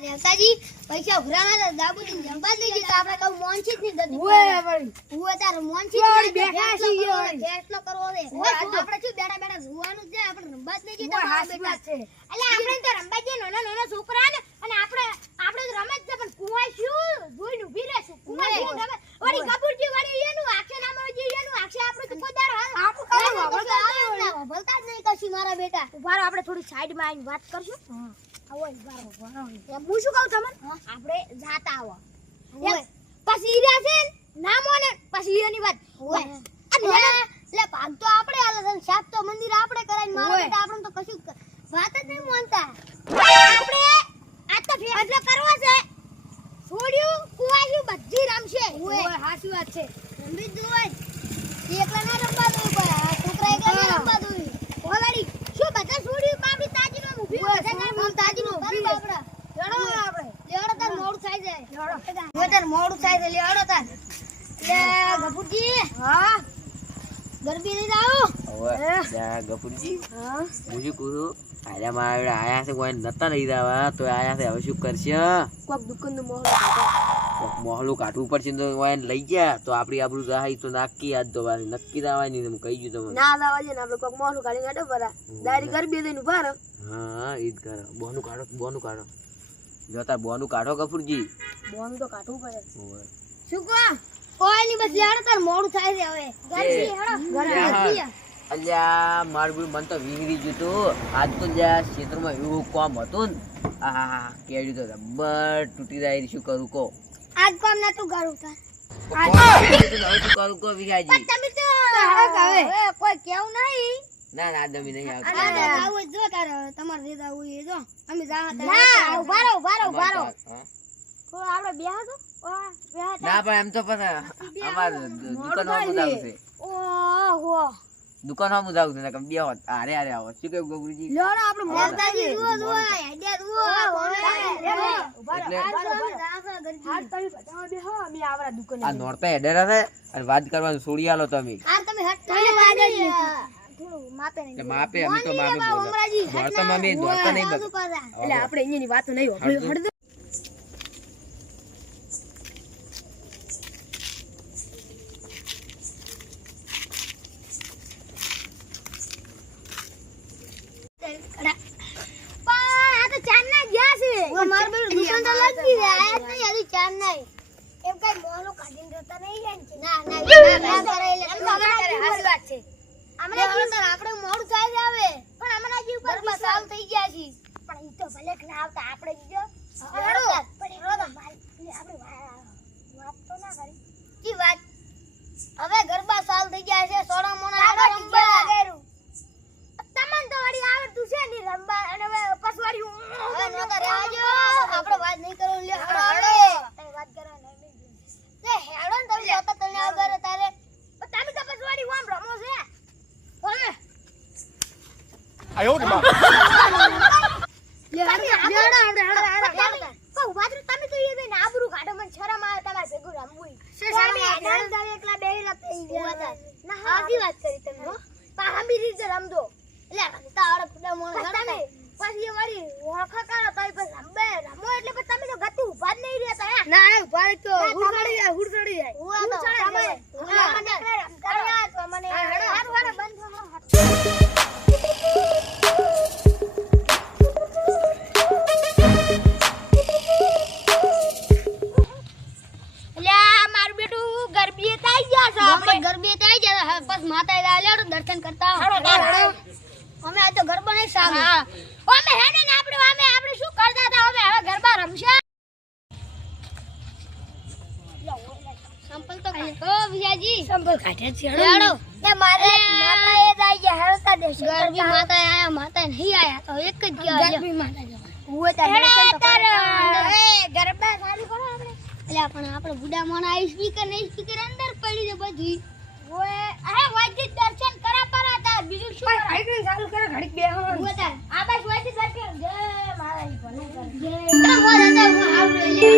દેવતાજી પૈસા ઉઘરાણા હતા દાબુજી જમવા જ નહીં આપણે કઉ જ નહીં દધી ઓય વળી. હું તાર મોનથી વળી જ બેઠા છીએ કરવો વળી. ફેસલો કરવો છે આપણે શું? બેઠા બેઠા જોવાનું છે આપણે રમવા જ નહીં દીધા હાચી છે. એટલે આપણે તો રમવા જે નાના નાના છોકરા ને અને આપણે આપણે તો રમે છે પણ કુવા શું? જોઈને ઊભી રહેશું કુંવાય કુવા શું રમે? વળી કપૂરજી વળી એનું આખે નામ જે એનું આખે આપણે તો હાલ આપણું વાપરતા કશું જ નહીં કશું મારા બેટા. ઊભા રહો, આપણે થોડી સાઈડમાં આવીને વાત કરશું. હા. હું શું કહું તમને. આપણે જાતા આવો. પછી રહ્યા છે ના મોને પછી એની વાત. એટલે ભાગ તો આપણે છે તો મંદિર આપણે કરાય ને બેટા આપણે તો કશું વાત જ નહીં માનતા આપણે આ તો ફેસલો કરવો છે છોડ્યું કુવાયું બધી રમશે ઓય. હાચી વાત છે રમવી જ હોય એકલા ના રમવા દઉં પણ આ છોકરા એકલા ના હા. રમવા દઉં ઓલાડી શું બધા છોડ્યું બાપડી તાજીમાં ઊભી ઓય, બધા છોકરા ના તાજીનો ઊભી કરી રહે. બાપડા. લડો આપણે લેવડો તાર મોડું થાય જાય લડો. હવે તાર મોડું થાય છે લેવડો તાર. લે ગપુરજી હા. ગરબી નહીં જાવ હવે ત્યાં ગફુરજી. હા. હું શું કહું આયા મારા આયા છે કોઈ નતા લઈ જવા તો આયા છે હવે શું કરશે કોક દુકાનનું મોહલ કોક મોહલું કાઢવું પડશે તો લઈ ગયા તો આપડી આપણું જાય તો નાખી આજ તો નક્કી દાવા નહીં હું કહી ગયું તમને. ના લાવા છે ને આપણે કોક મોહલું કાઢીને કાઢો પરા. દારી ગરબી દઈને ઊભા રહો. હા ઈ જ કરો. બોનું કાઢો બોનું કાઢો. જોતા બોનું કાઢો કપૂરજી બોનું તો કાઢવું પડે. શું કહો? કોઈ ની બસ લેવડો તાર મોડું થાય છે હવે. ગરબી હેડો. હા. અલ્યા મારું મન તો વિહરી ગયું તું. આજ તો જ્યાં ક્ષેત્રમાં એવું કામ હતું ને. આ કેડ્યું તો રબર તૂટી જાય શું કરું કો આજ કામ ના તું કરું તાર. હવે શું કરું કો વિહાજી? તમે તો. હવે કોઈ કેવું નહીં. ના ના દમી નહીં આવતું. આવું જો તારે તમારે જે જાવું એ જો. અમે જાવા તારે ના ઊભા રહો ઊભા રહો ઊભા રહો? આપણે બે હતો. ના પણ એમ તો પણ અમાર દુકાનમાં મુદાવું છે. ઓહો દુકાનમાં મુદાવું છે કે બે હોત આરે આરે આવો. શું કેવું ગોગુજી લો આપણે મોહલ જુઓ જુઓ આઈડિયા જુઓ આ નોરતા હેડેરા છે અને વાત કરવાનું છોડી આલો તમે. આ તમે હટ થોડું માપે અમે તો માપે દોડતા અમરાજી નોરતા માં અમે નોરતા નહીં એટલે આપણે અહીંયાની વાતો નહીં આપણે હળદો. હળદો. આ તો ચાર ના ગયા છે માર બેન દુકાન તો લાગી છે આયા જ નહીં હજી ચાર નહીં એમ કઈ મોહલો કાઢીને જતા નહીં ના કરે એટલે શું કરે હાસી વાત છે આપણે જીવ આપણે મોડ થાય છે હવે. પણ હમણાં જીવ પર બસાવ થઈ ગયા છે પણ ઈ તો ભલે ના આવતા આપણે બીજો હેડો. પણ એનો તો આપણે વાત તો ના કરી. કી વાત હવે ગરબા સાલ થઈ ગયા છે સોડા મોણા હેડો રમવા તમને તો વળી આવડતું છે ને રમવા અને હવે પછી વળી હું- હવે નોતા રહેવા જો આપણે વાત નહીં કરો લે હેડો હેડો તમે વાત કરવા નહીં બેસી. લે હેડો ને તમે જોતા તને આગળ તારે પણ તમે તો પછી વળી આમ રમો છે હવે લે હેડો હેડો આપણે હેડો હેડો તમે- પણ ઊભા તો તમે તો એ બેન આબરૂ કાઢો મને શરમ આવે તમારે ભેગું રમવું ય. શરમ આવે. તમે તમે એકલા બેહીલા થઈ ગયા. ના, હા, સાચી વાત કરી તમે હો. પણ હમી રીતે રમજો લે રમતા આવડે ફૂડા મોણા પણ હેડો તમે રમો એટલે પછી તમે તો ગતિ ઊભા જ નહીં રહેતા. ના ઊભા તો ગરબીએ ગયા છે આપણે આપણે ગરબી થઈ જાય હવે બસ માતા લાલ્યા દર્શન કરતા હેડો, હેડો. અમે આજ તો ગરબા નહીં સાગો અમે હેડે ને આપણે અમે આપણે શું કરતા હતા? અમે હવે ગરબા રમશે. સંપલ તો કાઢો. વિયાજી સંભળ કાઢે છે હેડો. એ મારે માતા એ દાઈ ગયા હેડતા દેશે ગરબી માતા આયા માતા નહીં આયા તો એક જ ગયા ગરબી માતા જવા હું તો દર્શન એ ગરબા ચાલુ કરો આપણે. એટલે પણ આપણે બુડા મોણા સ્પીકર નહીં સ્પીકર અંદર? છે બધી. ઓએ અરે વાજી દર્શન કરા પર હતા બીજું શું ઘડીક ચાલુ કરે ઘડીક બેહો હું તાર આ બસ વાજી દર્શન જય મારા ભલે કરે ના મોર હતા હું આવડે લે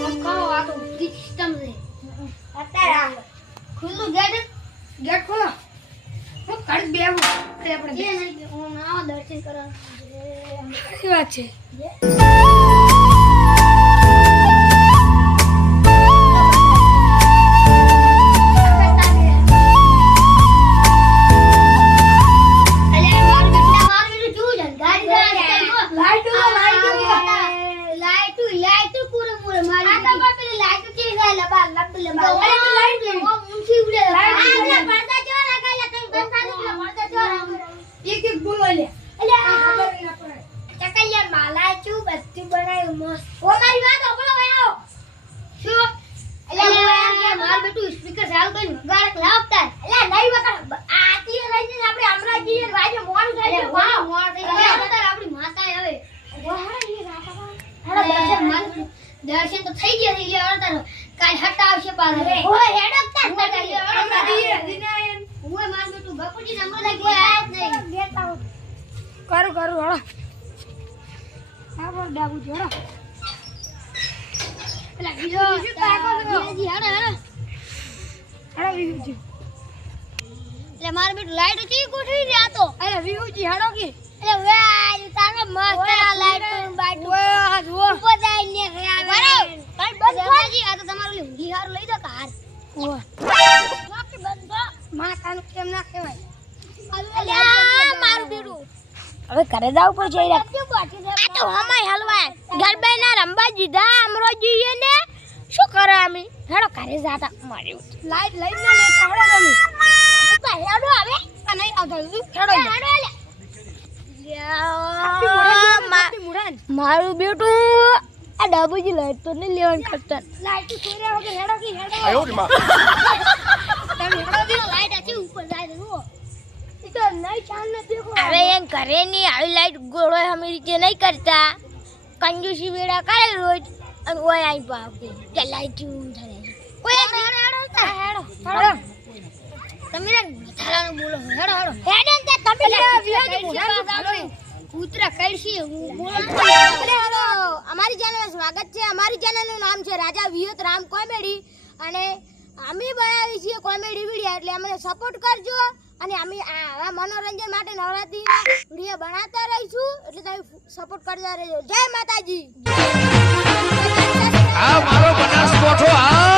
આમ કહો આ તો સિસ્ટમ છે અત્યારે આ ખુલ્લું ગેટ ગેટ ખોલો. હું ઘડીક બેહું. આપણે હું આવો દર્શન કરવા. વાત છે. માલા બધું બનાવ્યું મસ્ત. ઓ મારી વાત ઓપડો આવો. શું? એટલે હું એમ કે માર બેટું સ્પીકર ચાલુ કરી ગાળક લાવતા એટલે નહીં બકા આતી લઈને આપણે અમરાજી ને વાજે મોડ થાય છે વાહ. મોડ થઈ ગયા. બતા આપણી માતા હવે દર્શન તો થઈ ગયા થઈ ગયા અડતાનો કાલ હટા આવશે પાછો. ઓય હેડો તા ઓય માર બેટું બકુજી નંબર લાગ્યો આ જ નહીં. કરું કરું હળો. આ ડાબુ જોડો. એટલે બીજો ધીરેજી હેડો હેડો. હળો વિહુજી. એટલે માર બેટું લાઈટ ચી ગોઠવી રહ્યા તો. અરે વિહુજી હળો કે. એટલે વેલ તારે મસ્ત આ લાઈટ બાઈટ ઓય આ જુઓ. ઉપર જાય ને રે આવે. કઈ બંધ થાજી આ તો તમારું ઊંઘી હારું લઈ દો કાર ઓય બાકી બંધ માતાનું કેમ ના કહેવાય? અલ્યા મારું બેટું હવે ઘરે જવું બાકી છે? આ તો હમાય હલવાય. ગરબાઈ ના રંબા દીધા અમરો જઈએ ને. શું કરે અમે? હેડો ઘરે જાતા. મારી લાઈટ લઈ ના હેડો તમે. હેડો હવે. અને આગળ હેડો હેડો મારું બેટું આ ડાબુજી લાઈટ તો નહીં લેવાનું કરતા. લાઈટ તો વગર હેડો કે હેડો? તમે હેડો? હવે એમ ઘરે ની આવી લાઈટ ગોળો અમે રીતે નહીં કરતા. કંજુસી વેડા કરે રોજ અને ઓય આઈ બાપે. કે લાઈટ થાય. ઓય હેડો હેડો હેડો તમે રે થાલાનું બોલો. હેડો હેડો. હેડે તે તમે વિયોજ કૂતરા કઈશી હું બોલો. હેડો અમારી ચેનલમાં સ્વાગત છે. અમારી ચેનલનું નામ છે રાજા વિયોત રામ કોમેડી. અને અમે બનાવી છીએ કોમેડી વીડિયો એટલે અમને સપોર્ટ કરજો. અને અમે આવા મનોરંજન માટે નવરાત્રીના વીડિયો બનાવતા રહીશું. એટલે તમે સપોર્ટ કરતા રહેજો. જય માતાજી. આ મારો બનાસકોઠો, આ